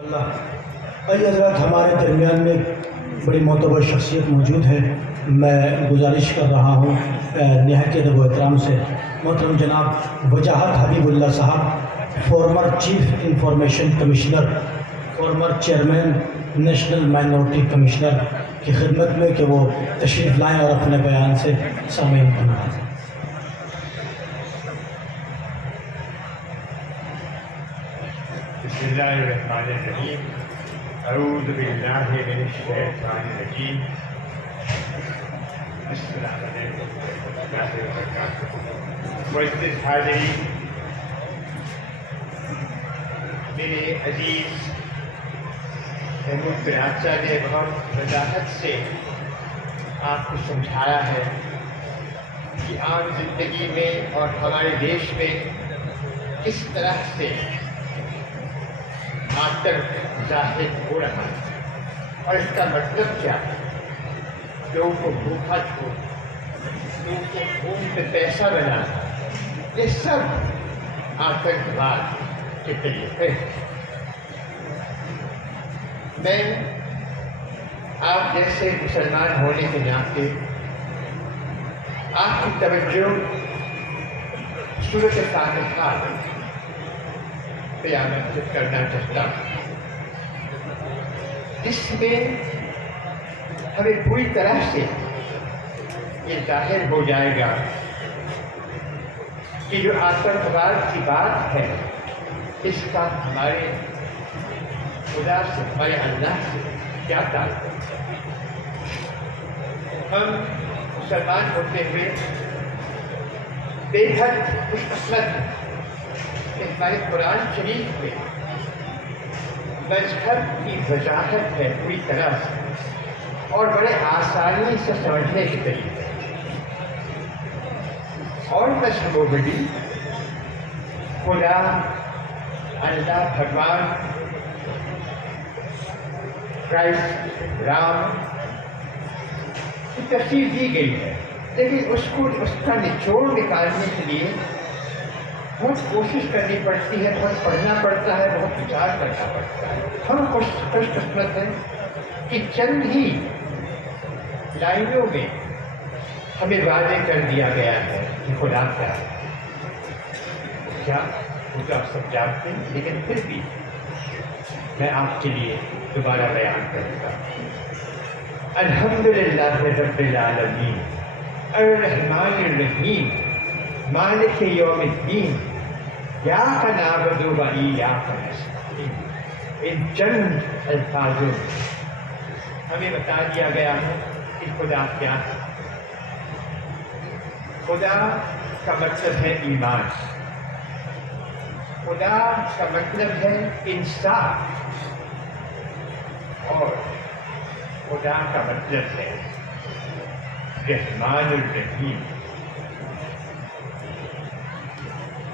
اللہ علی حضرات ہمارے درمیان میں بڑی معتبر شخصیت موجود ہے. میں گزارش کر رہا ہوں نہایت ادب و احترام سے محترم جناب وجاہت حبیب اللہ صاحب، former chief information commissioner, former chairman national minority commissioner کی خدمت میں کہ وہ تشریف لائیں اور اپنے بیان سے سامعین کو نوازیں. بسم اللہ الرحمن الرحیم. اعوذ باللہ من الشیطان الرجیم. بسم اللہ الرحمن الرحیم. معزز حاضرین، میرے عزیز محمود بناچہ نے بہت وضاحت سے آپ کو سمجھایا ہے کہ عام زندگی میں اور ہمارے دیش میں کس طرح سے آتنک ظاہر ہو رہا ہے اور اس کا مطلب کیا ہے. لوگوں کو بھوکا چھوڑ، لوگوں کو خون پہ پیسہ بنانا، یہ سب آتنکواد کے طریقے ہیں. میں آپ جیسے مسلمان ہونے کے ناطے آپ کی توجہ سورۃ فاتحہ پہ آمنترت کرنا چاہتا ہوں، جس میں ہمیں پوری طرح سے یہ ظاہر ہو جائے گا کہ جو آتنکواد کی بات ہے اس کا ہمارے خدا سے، ہمارے اللہ سے کیا تعلق ہے. ہم مسلمان ہوتے ہوئے بے حد خوش قسمت ہیں کہ ہمارے قرآن شریف میں مذہب کی وضاحت ہے پوری طرح سے اور بڑے آسانی سے سمجھنے کے طریقے. اور مذہبوں میں بھی خدا، اللہ، بھگوان، کرائسٹ، رام کی تفسیر دی گئی ہے، لیکن اس کا نچوڑ نکالنے کے لیے بہت کوشش کرنی پڑتی ہے، بہت پڑھنا پڑتا ہے، بہت وچار کرنا پڑتا ہے. ہم خوش قسمت ہیں کہ چند ہی لائنوں میں ہمیں واضح کر دیا گیا ہے کہ خدا کیا ہے. کیا وہ تو آپ سب جانتے ہیں، لیکن پھر بھی میں آپ کے لیے دوبارہ بیان کروں گا. الحمدللہ رب العالمین الرحمن الرحیم مالک یوم الدین ایاک نعبد و ایاک نستعین. ان چند الفاظوں میں ہمیں بتا دیا گیا ہے کہ خدا کیا ہے. خدا کا مطلب ہے ایمان، خدا کا مطلب ہے انصاف، اور خدا کا مطلب ہے رحمان الرحیم.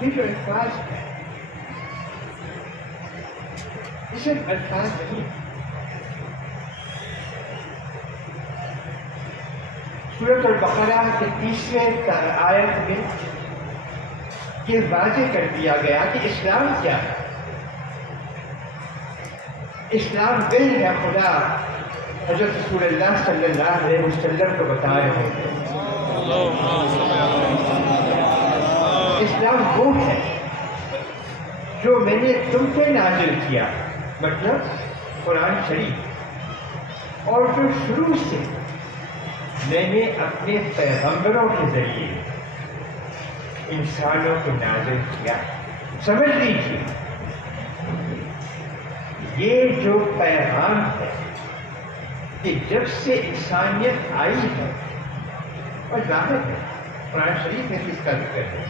یہ جو الفاظ ہیں یہ صرف الفاظ نہیں. سورۃ البقرہ کے 30ویں آیت میں یہ واضح کر دیا گیا کہ اسلام کیا ہے. اسلام دل ہے. خدا حضرت رسول اللہ صلی اللہ علیہ وسلم کو بتا رہے ہیں اسلام وہ ہے جو میں نے تم پہ نازل کیا، مطلب قرآن شریف، اور جو شروع سے میں نے اپنے پیغمبروں کے ذریعے انسانوں کو نازل کیا. سمجھ لیجیے یہ جو پیغام ہے کہ جب سے انسانیت آئی ہے، اور ظاہر ہے قرآن شریف میں کس کا ذکر ہے،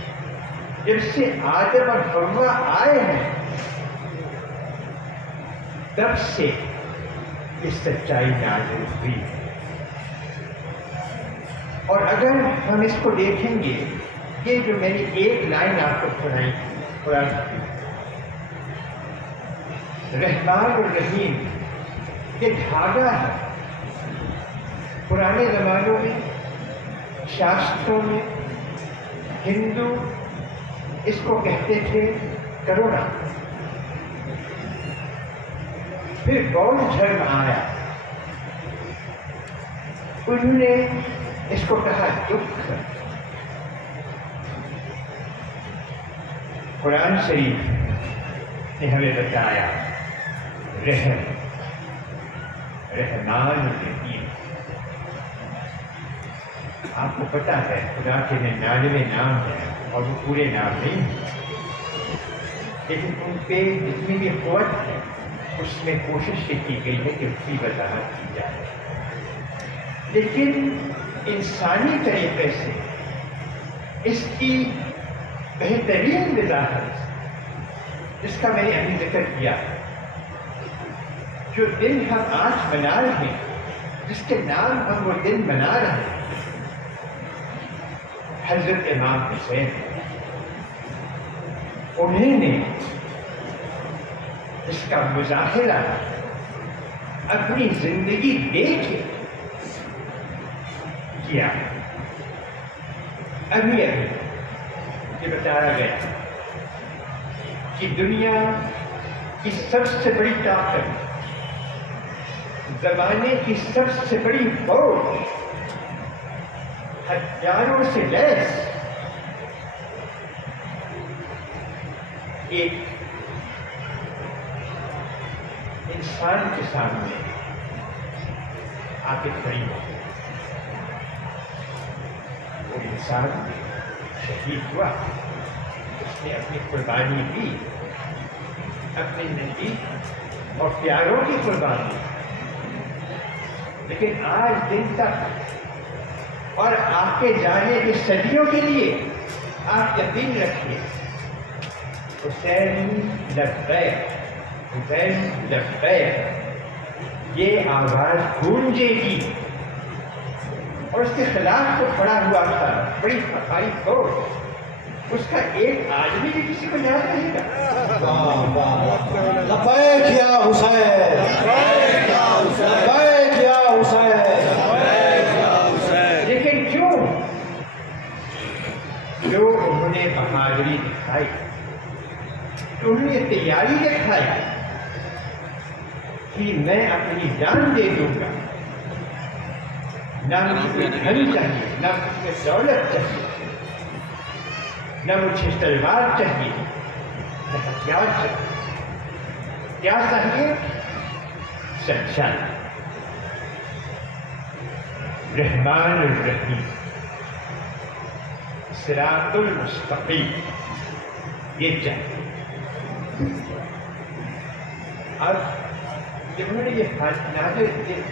جب سے آدم اور حوا آئے ہیں تب سے یہ سچائی نازل ہوئی ہے. اور اگر ہم اس کو دیکھیں گے، یہ جو میں نے ایک لائن آپ کو سنائی قرآن کی، رحمان الرحیم، یہ دھاگا ہے. پرانے زمانوں میں شاستروں میں ہندو اس کو کہتے تھے کرونا. پھر بودھ دھرم آیا، انہوں نے اس کو کہا دکھ۔ قرآن شریف نے ہمیں بتایا رحم، رحمان الرحیم۔ آپ کو پتہ ہے خدا کے 99 نام ہیں اور وہ پورے نام نہیں ہیں، لیکن ان پہ جتنی بھی قوت ہے اس میں کوشش یہ کی گئی ہے کہ اس کی وضاحت کی جائے، لیکن انسانی طریقے سے اس کی بہترین وضاحت جس کا میں نے ابھی ذکر کیا، جو دن ہم آج منا رہے ہیں، جس کے نام ہم وہ دن منا رہے ہیں، حضرت امام حسین، انہیں نے اس کا مظاہرہ اپنی زندگی دے کے کیا۔ ابھی یہ بتایا گیا کہ دنیا کی سب سے بڑی طاقت، زمانے کی سب سے بڑی فوج، ہتھیاروں سے لیس ایک انسان کے سامنے آ کے کھڑی ہو۔ وہ انسان شہید ہوا، اس نے اپنی قربانی دی، اپنے نزدیک اور پیاروں کی قربانی، لیکن آج دن تک اور آگے جانے کی صدیوں کے لیے آپ یقین رکھیے، حسین لبیک، حسین لبیک، یہ آواز گونجے گی، اور اس کے خلاف تو کھڑا ہوا تھا بڑی ہماری فوج، اس کا ایک آدمی بھی کسی کو یاد نہیں گا۔ لبیک یا حسین، لبیک یا حسین، لیکن کیوں؟ جو انہوں نے بہادری دکھائی، جو انہوں نے تیاری دکھائی کہ میں اپنی جان دے دوں گا، نہ مجھے کوئی دھن چاہیے، نہ مجھے دولت چاہیے، نہ مجھے تلوار چاہیے، نہ ہتھیار چاہیے، کیا چاہیے؟ سچائی، رحمان الرحیم، صراط المستقیم، یہ چاہیے۔ اب جب انہوں نے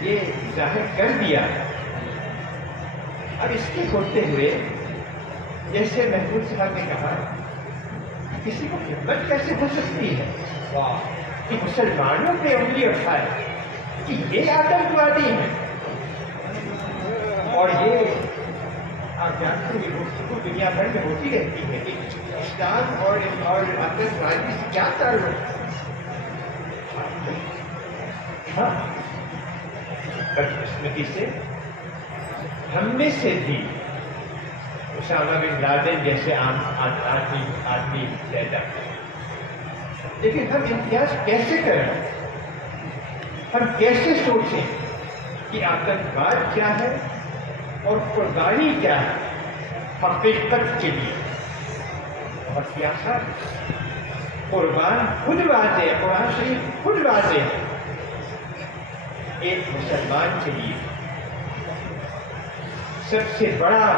یہ ظاہر کر دیا، اب اس کے ہوتے ہوئے جیسے محمود صاحب نے کہا، کسی کو ہمت کیسے ہو سکتی ہے کہ مسلمانوں پہ انگلی اٹھائے کہ یہ آتنکوادی ہیں، اور یہ آپ جانتے ہیں گفتگو دنیا بھر میں ہوتی رہتی ہے کہ اسلام اور آتنکوادی سے کیا تعلق ہے؟ ہاں، بدقسمتی سے ہم میں سے بھی اسامہ بن لادن جیسے عام آدمی پیدا کریں، لیکن ہم امتیاز کیسے کریں؟ ہم کیسے سوچیں کہ آتنکواد کیا ہے اور قربانی کیا ہے حقیقت کے لیے؟ بہت ہی آسان، قربان خود واضح ہے، قرآن شریف خود واضح ہے۔ ایک مسلمان کے لیے سب سے بڑا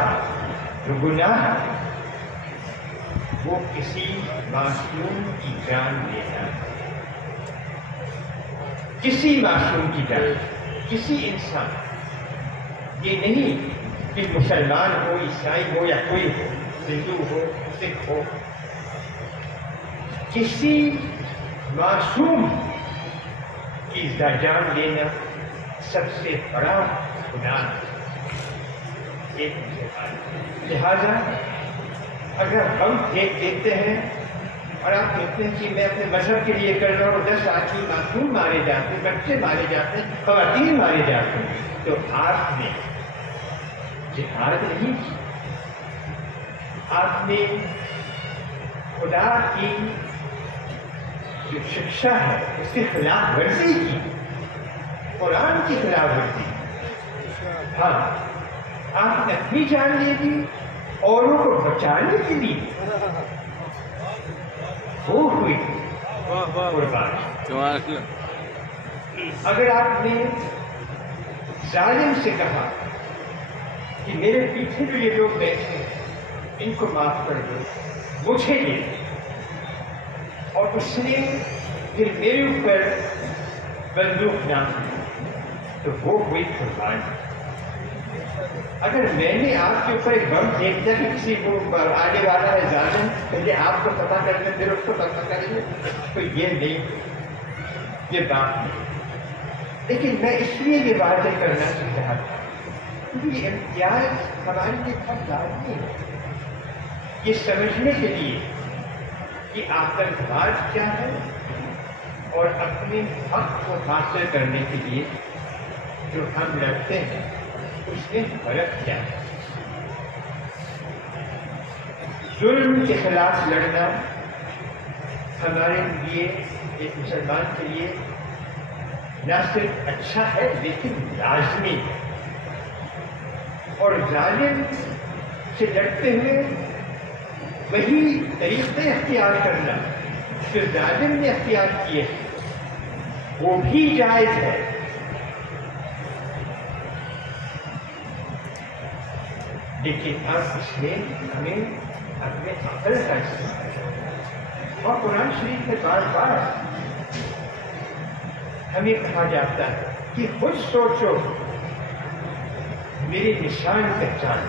گناہ وہ کسی معصوم کی جان لینا، کسی معصوم کی جان، کسی انسان، یہ نہیں کہ مسلمان ہو، عیسائی ہو یا کوئی ہو، ہندو ہو، سکھ ہو، کسی معصوم کی جان لینا سب سے بڑا گناہ ہے ایک مسلمان۔ لہذا اگر ہم دیکھ دیتے ہیں اور آپ کہتے ہیں کہ میں اپنے مذہب کے لیے کر رہا ہوں، 10 آدمی معصوم مارے جاتے ہیں، بچے مارے جاتے ہیں، خواتین مارے جاتے ہیں، تو آپ نے جہاد نہیں کی، آپ نے خدا کی جو شکشا ہے اس کے خلاف ورزی کی۔ قرآن کی خلاف ورزی. ہاں آپ نے اپنی جان لے دی اوروں کو بچانے کے لیے وہ ہوئی قربان. اگر آپ نے ظالم سے کہا کہ میرے پیچھے جو یہ لوگ بیٹھے ہیں ان کو معاف کر دو, مجھے دے دو, اور اس نے پھر میرے اوپر بندوق نہ تو وہ ہوئی قربان. اگر میں نے آپ کے اوپر ایک بم پھینک دیا کہ کسی کو آنے والا ہے ظالم, پہلے آپ کو پتہ کر لیں پھر اس کو پتہ کریں گے, تو یہ نہیں, یہ بات نہیں. لیکن میں اس لیے یہ باتیں کرنا چاہتا تھا کیونکہ یہ امتیاز ہمارے لیے بہت لازمی ہے, یہ سمجھنے کے لیے کہ آتنکواد کیا ہے اور اپنے حق کو حاصل کرنے کے لیے جو ہم لڑتے ہیں اس میں فرق کیا ہے. ظلم کے خلاف لڑنا ہمارے لیے, ایک مسلمان کے لیے نہ صرف اچھا ہے لیکن لازمی ہے. اور ظالم سے لڑتے ہوئے وہی طریقے اختیار کرنا جو ظالم نے اختیار کیے وہ بھی جائز ہے. لیکن اب اس میں ہمیں اپنے عقل کا استعمال ہے. اور قرآن شریف میں بار بار ہمیں کہا جاتا ہے کہ خود سوچو, میرے نشان پہچان,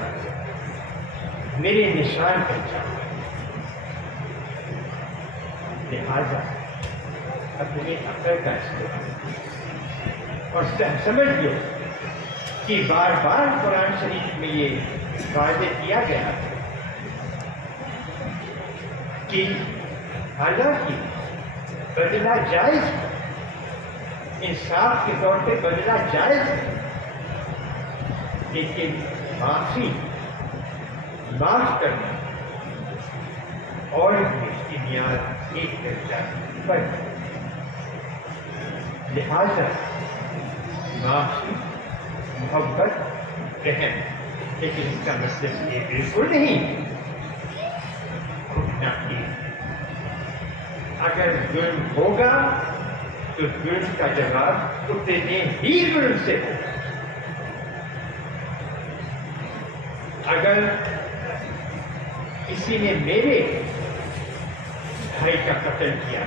میرے نشان پہچان. لہذا اپنے عقل کا استعمال اور سمجھ لو کہ بار بار قرآن شریف میں یہ واضح کیا گیا کہ حالانکہ بدلہ جائز ہے, انصاف کے طور پہ بدلہ جائز ہے, لیکن معافی, معاف کرنا اور اس کی بنیاد ایک درجہ پر. لہذا معافی, محبت, رحم, لیکن اس کا مطلب یہ بالکل نہیں گھٹنا کی. اگر ظلم ہوگا تو ظلم کا جواب اتنے ہی ظلم سے ہوگا. اگر کسی نے میرے بھائی کا قتل کیا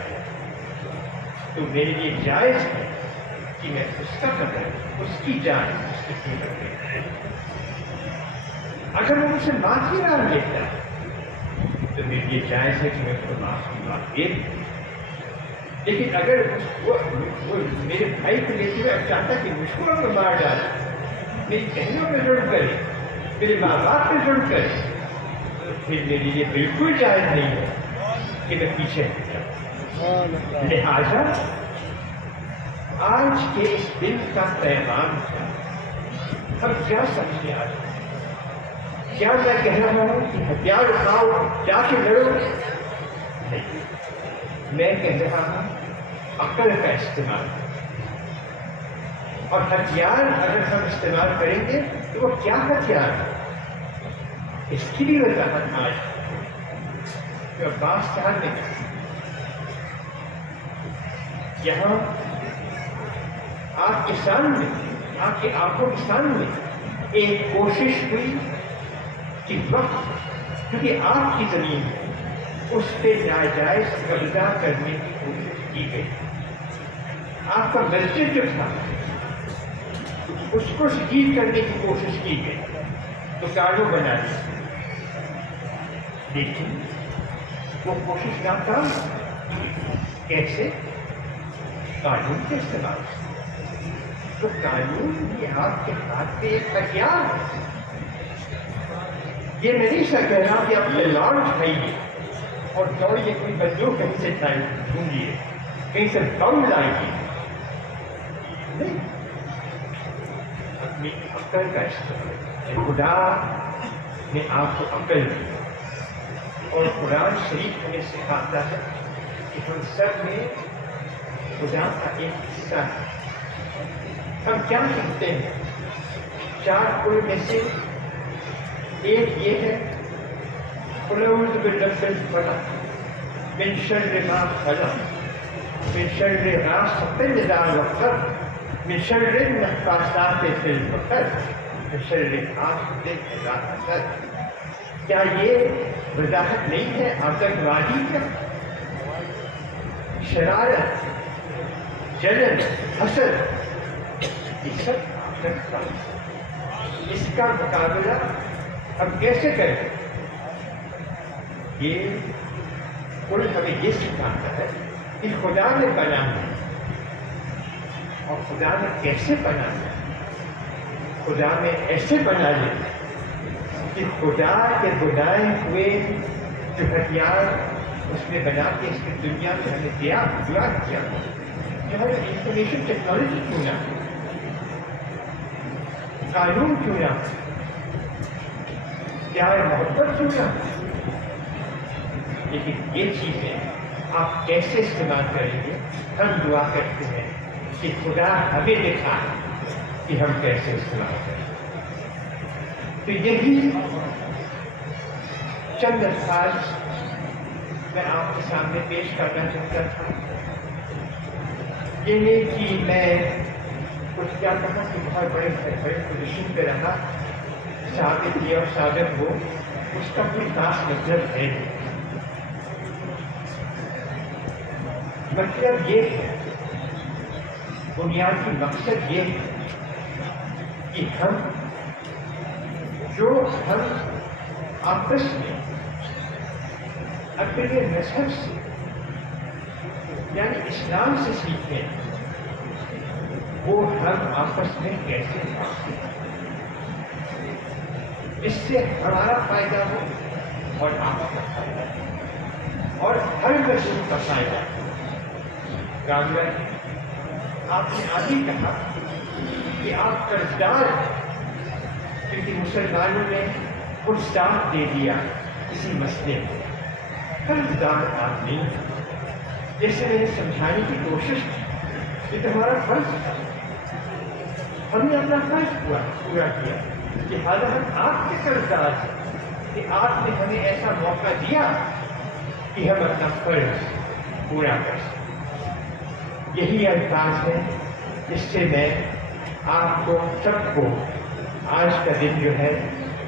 تو میرے لیے جائز ہے کہ میں اس کا قتل, اس کی جان اس کی قیمت دے. اگر وہ مجھ سے معافی نہ لیتا تو میرے لیے جائز ہے کہ میں اس کو معافی دے دوں. لیکن اگر وہ میرے بھائی کو لیتے ہوئے اب چاہتا کہ مجھ کو اگر مار ڈالا, میری بہنوں پہ ظلم کرے, میرے ماں باپ پہ ظلم کرے, تو پھر میرے لیے بالکل جائز نہیں ہے کہ میں پیچھے ہٹ جاؤں. لہٰذا آج کے اس دن کا پیغام کیا, ہم کیا سمجھے آج؟ کیا میں کہہ رہا ہوں کہ ہتھیار اٹھاؤ جا کے لڑو؟ نہیں, میں کہہ رہا ہوں عقل کا استعمال. اور ہتھیار اگر ہم استعمال کریں گے تو وہ کیا ہتھیار ہے اس کی بھی وضاحت آج جو عباس صاحب نے کہا. یہاں آپ کے سامنے, آپ کی آنکھوں کے سامنے ایک کوشش ہوئی کہ وقت کیونکہ آپ کی زمین ہے اس پہ ناجائز قبضہ کرنے کی کوشش کی گئی. آپ کا مسجد جو تھا اس کو شکیل کرنے کی کوشش کی گئی, دکانوں بنا دی, لیکن وہ کوشش ناکام. کیسے؟ قانون کے استعمال. تو قانون یہ آپ کے ہاتھ پہ ایک ہتھیار ہے. یہ میں نہیں کہہ رہا کہ آپ لال اٹھائیے اور دوڑیے کوئی بندوق کہیں سے ڈھونڈیے, کہیں سے بم لائیے. نہیں, اپنی عقل کا استعمال. خدا نے آپ کو عقل دی اور قرآن شریف ہمیں سکھاتا ہے کہ ہم سب میں خدا کا ایک حصہ ہے ہم کیا سیکھتے ہیں؟ 4 کل میں سے ایک یہ ہے قل اعوذ برب الفلق من شر ما خلق من شر غاسق اذا وقب من شر النفاثات فی العقد من شر حاسد اذا حسد. کیا یہ وضاحت نہیں ہے آتنکوادی کا؟ شرارت، جلن، حسد، یہ سب آتنک کا. اس کا مقابلہ ہم کیسے کریں؟ یہ قل ہمیں یہ سکھاتا ہے کہ خدا نے بنانا ہے، اور خدا نے کیسے بنانا ہے. خدا نے ایسے بنا لیا کہ خدا کے بنائے ہوئے جو ہتھیار اس نے بنا کے اس کی دنیا میں ہمیں دیا جو ہمیں انفارمیشن ٹیکنالوجی چنا، قانون چنا، پیار محبت چنا. لیکن یہ چیزیں آپ کیسے استعمال کریں گے؟ ہم دعا کرتے ہیں کہ خدا ہمیں دکھا کہ ہم کیسے استعمال کریں. تو یہی چند الفاظ میں آپ کے سامنے پیش کرنا چاہتا تھا. یہ نہیں کہ میں کچھ کیا کہا کہ بہت بڑے پوزیشن پہ رہا، ثابت یہ اور ثابت ہو، اس کا کوئی خاص مطلب ہے. مطلب یہ ہے، بنیادی مقصد یہ ہے کہ ہم آپس میں اپنے مذہب سے یعنی اسلام سے سیکھیں وہ ہم آپس میں کیسے سیکھیں. اس سے ہمارا فائدہ ہو اور آپ کا فائدہ اور ہر مذہب کا فائدہ. کامیاب آپ نے آگے کہا کہ آپ قرضدار، کیونکہ مسلمانوں نے کچھ ساتھ دے دیا کسی مسئلے میں. قرضدار آپ نہیں، جیسے میں نے سمجھانے کی کوشش کی کہ تمہارا فرض تھا، ہم نے اپنا فرض پورا کیا کہ حالانکہ ہم آپ کے قرضدار ہیں کہ آپ نے ہمیں ایسا موقع دیا کہ ہم اپنا فرض پورا کر سکیں. یہی الفاظ ہے جس سے میں آپ کو سب کو آج کا دن جو ہے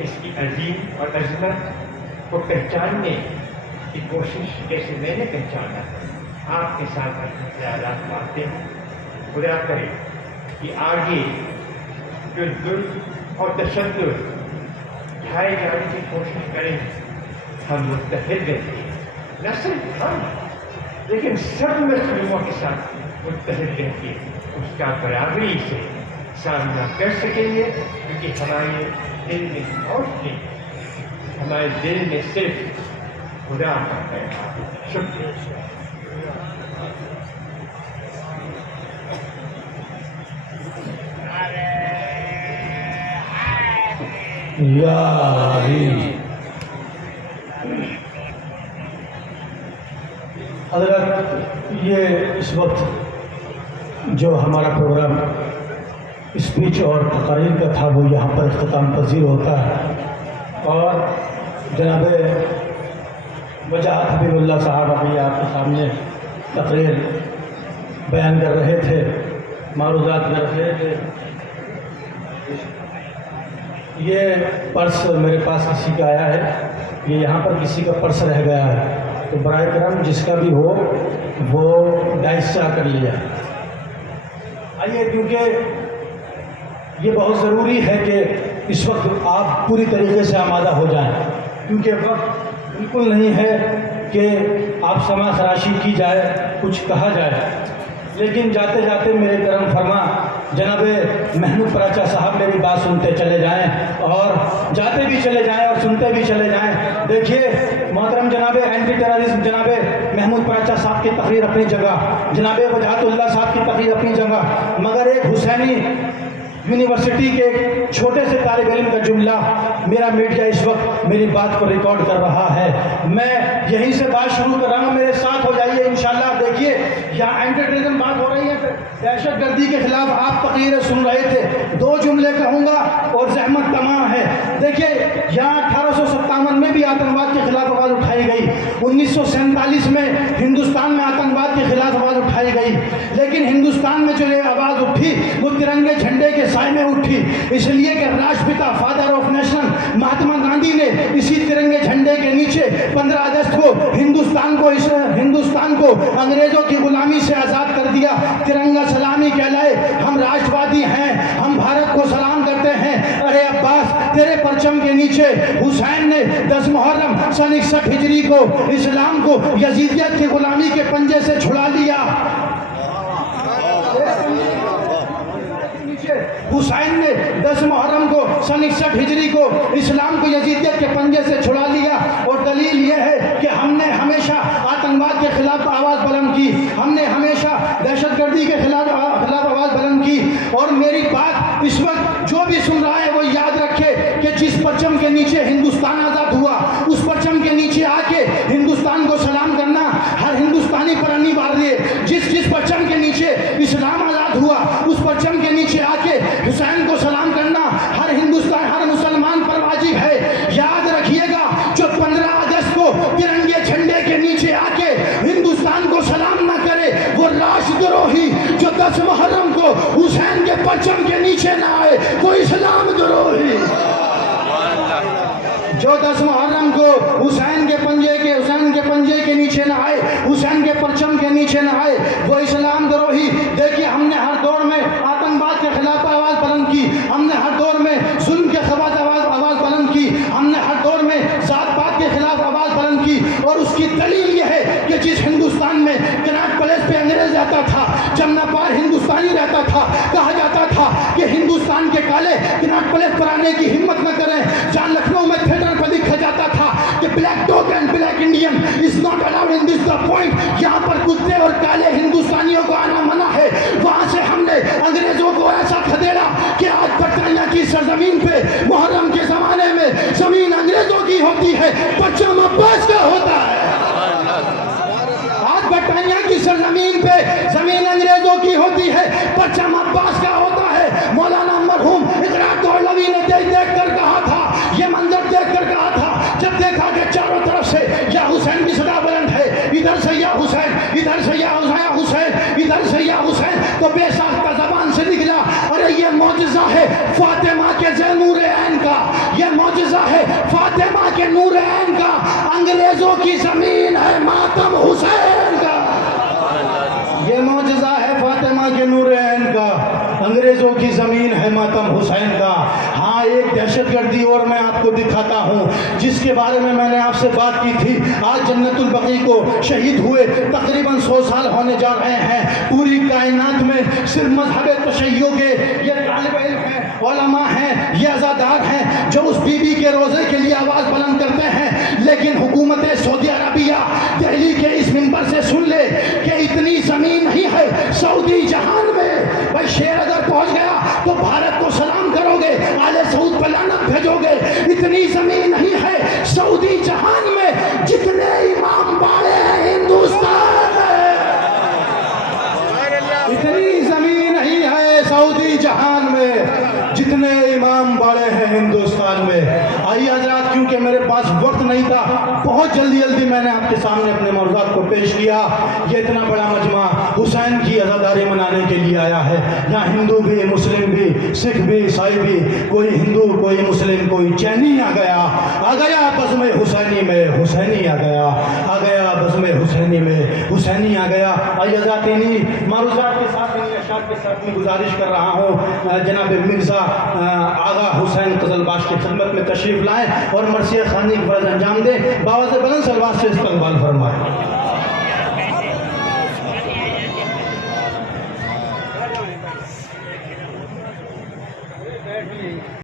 اس کی عظیم اور عظمت کو پہچاننے کی کوشش جیسے میں نے پہچانا آپ کے ساتھ اپنے خیالات بانٹتے ہیں. خدا کرے کہ آگے جو ظلم اور تشدد ڈھائے جانے کی کوشش کریں ہم متحد رہیں، نہ صرف ہم لیکن سب مظلوموں کے ساتھ متحد رہ کے اس کا برابری سے سامنا کر سکیں گے. کیونکہ ہمارے دل میں اور نہیں، ہمارے دل میں صرف خدا کا پیغام. شکریہ. یا حضرت، یہ اس وقت جو ہمارا پروگرام اسپیچ اور تقاریر کا تھا وہ یہاں پر اختتام پذیر ہوتا ہے، اور جناب وجاہت حبیب اللہ صاحب ابھی آپ کے سامنے تقریر بیان کر رہے تھے، معروضات کر رہے تھے. یہ پرس میرے پاس کسی کا آیا ہے، یہ یہاں پر کسی کا پرس رہ گیا ہے، تو برائے کرم جس کا بھی ہو وہ ڈائس چاہ کر لیا. آئیے، کیونکہ یہ بہت ضروری ہے کہ اس وقت آپ پوری طریقے سے آمادہ ہو جائیں، کیونکہ وقت بالکل نہیں ہے کہ آپ سما سراشی کی جائے، کچھ کہا جائے. لیکن جاتے جاتے میرے کرم فرما جناب محمود پراچا صاحب میری بات سنتے چلے جائیں اور جاتے بھی چلے جائیں اور سنتے بھی چلے جائیں. دیکھیے محترم جناب اینٹی ٹیررزم جناب محمود پراچا صاحب کی تقریر اپنی جگہ، جناب وجاہت اللہ صاحب کی تقریر اپنی جگہ، مگر ایک حسینی یونیورسٹی کے ایک چھوٹے سے طالب علم کا جملہ میرا میڈیا اس وقت میری بات کو ریکارڈ کر رہا ہے. میں یہیں سے بات شروع کر رہا ہوں, میرے ساتھ ہو جائیے انشاءاللہ. دیکھیے یہاں اینٹی ٹیررزم بات ہو رہی ہے, دہشت گردی کے خلاف آپ تقریریں سن رہے تھے. 2 جملے کہوں گا اور زحمت تمام ہے. دیکھیے یہاں 1857 میں بھی آتنکواد کے خلاف آواز اٹھائی گئی, 1947 میں ہندوستان میں آتنکواد کے خلاف آواز اٹھائی گئی, لیکن ہندوستان میں جو یہ آواز اٹھی وہ ترنگے جھنڈے کے سائے میں اٹھی, اس لیے کہ راشٹرپتا father of national Mahatma Gandhi نے اسی ترنگے جھنڈے کے نیچے 15 اگست کو ہندوستان کو انگریزوں کی غلامی سے آزاد کر دیا. ترنگا سلامی کہلائے, ہم راشٹروادی ہیں, ہم بھارت کو سلام کرتے ہیں. ارے عباس, تیرے پرچم کے نیچے حسین نے 10 محرم سن 61 ہجری کو اسلام کو یزیدیت کی غلامی کے پنجے سے چھڑا لیا. حسین نے 10 محرم کو سن 61 ہجری کو اسلام کو یزیدیت کے پنجے سے چھڑا لیا. اور دلیل یہ ہے کہ ہم نے ہمیشہ آتنکواد کے خلاف آواز بلند کی, ہم نے ہمیشہ دہشت گردی کے خلاف آواز بلند کی. اور میری بات اس وقت جو بھی سن رہا ہے وہ یاد رکھے کہ جس پرچم کے نیچے ہندوستان آزاد ہوا, اس پرچم کے نیچے آ کے ہندوستان کو سلام کرنا ہر ہندوستانی پر انیواریہ ہے. جس پرچم کے نیچے اسلام آزاد ہوا, اس پرچم کے نیچے آ کے حسین کو سلام کرنا ہر مسلمان پر واجب ہے. یاد رکھیے گا, جو 15 اگست کو ترنگے جھنڈے کے نیچے آ کے ہندوستان کو سلام نہ کرے وہ راشٹر دروہی, جو 10 محرم کو حسین کے پرچم کے نیچے نہ آئے وہ اسلام دروہی, جو 10 محرم کو حسین کے پنجے کے نیچے نہ آئے, حسین کے پرچم کے نیچے نہ آئے وہ اسلام دروہی. دیکھیے ہم نے ہر دور میں آتنکواد کے خلاف آواز بلند کی, ہم نے ہر دور میں ظلم کے خلاف آواز بلند کی, ہم نے ہر دور میں ذات پات کے خلاف آواز بلند کی. اور اس کی دلیل یہ ہے کہ جس ہندوستان میں کناٹ پیلس پہ انگریز رہتا تھا, جمنا پار ہندوستانی رہتا تھا, کہا جاتا تھا کہ ہندوستان کے کالے کناٹ پیلس پر آنے کی ہمت نہ کریں. جہاں لکھنؤ میں تھیٹر پر لکھا جاتا تھا کہ black dog and black Indian is not allowed in this the point, یہاں پر کتے اور کالے ہندوستانیوں کو آنا منع ہے. وہاں سے ہم نے انگریزوں کو ایسا کھدیڑا کہ آج برطانیہ کی سرزمین پہ محرم کے زمانے میں زمین انگریزوں کی ہوتی ہے, پرچم عباس کا ہوتا ہے. آج برطانیہ کی سرزمین پہ زمین انگریزوں کی ہوتی ہے, پرچم عباس کا ہوتا ہے. مولانا مرحوم اقرار دولوی نے دیکھ کر کہا تھا, یہ منظر دیکھ کر کہا تھا, جب دیکھا کہ چاروں طرف سے یا حسین کی صدا بلند ہے, ادھر سے یا حسین, ادھر سے یا حسین, ادھر سے یا حسین, تو بے ساختہ زبان سے نکلا, ارے یہ معجزہ ہے فاطمہ کے نور عین کا, یہ معجزہ ہے فاطمہ کے نور عین کا, انگریزوں کی زمین ہے ماتم حسین کا. یہ معجزہ ہے فاطمہ کے نور عین کا, انگریزوں کی زمین ہے ماتم حسین کا. ہاں ایک دہشت گردی اور میں آپ کو دکھاتا ہوں جس کے بارے میں نے آپ سے بات کی تھی. آج جنت البقیع کو شہید ہوئے تقریباً 100 سال ہونے جا رہے ہیں. پوری کائنات میں صرف مذہب تشیع کے یہ طالب علم ہیں, علماء ہیں, یہ عزادار ہیں جو اس بی بی کے روزے کے لیے آواز بلند کرتے ہیں. لیکن حکومت سعودی عربیہ دہلی کے اس منبر سے سن لے کہ اتنی زمین نہیں ہے سعودی جہان میں. بھائی شیر اگر پہنچ گیا تو بھارت کو سلام کرو گے, آل سعود پہ لعنت بھیجو گے. اتنی زمین نہیں ہے سعودی جہان میں جتنے امام باڑے ہیں ہندوستان میں, اتنی زمین نہیں ہے سعودی جہان میں جتنے امام باڑے ہیں ہندوستان میں. آئیے حضرات, کیونکہ میرے پاس وقت نہیں تھا, بہت جلدی میں نے آپ کے سامنے اپنے موضوعات کو پیش کیا. یہ اتنا بڑا مجمع حسین کی عزاداری منانے کے لیے آیا ہے. یہاں ہندو بھی, مسلم بھی, سکھ بھی, عیسائی بھی, کوئی ہندو, کوئی مسلم, کوئی چینی آ گیا بزم حسینی میں, حسینی آ گیا بزم حسینی میں, حسینی آ گیا. آئیے حضرات, انہیں معروضات کے ساتھ, انہیں اشعار کے ساتھ میں گزارش کر رہا ہوں جناب مرزا آغا حسین قزلباش کی خدمت میں تشریف لائیں اور مرثیہ خوانی کی فرض انجام دیں. باوز بلند صلوات سے استقبال فرمائیں.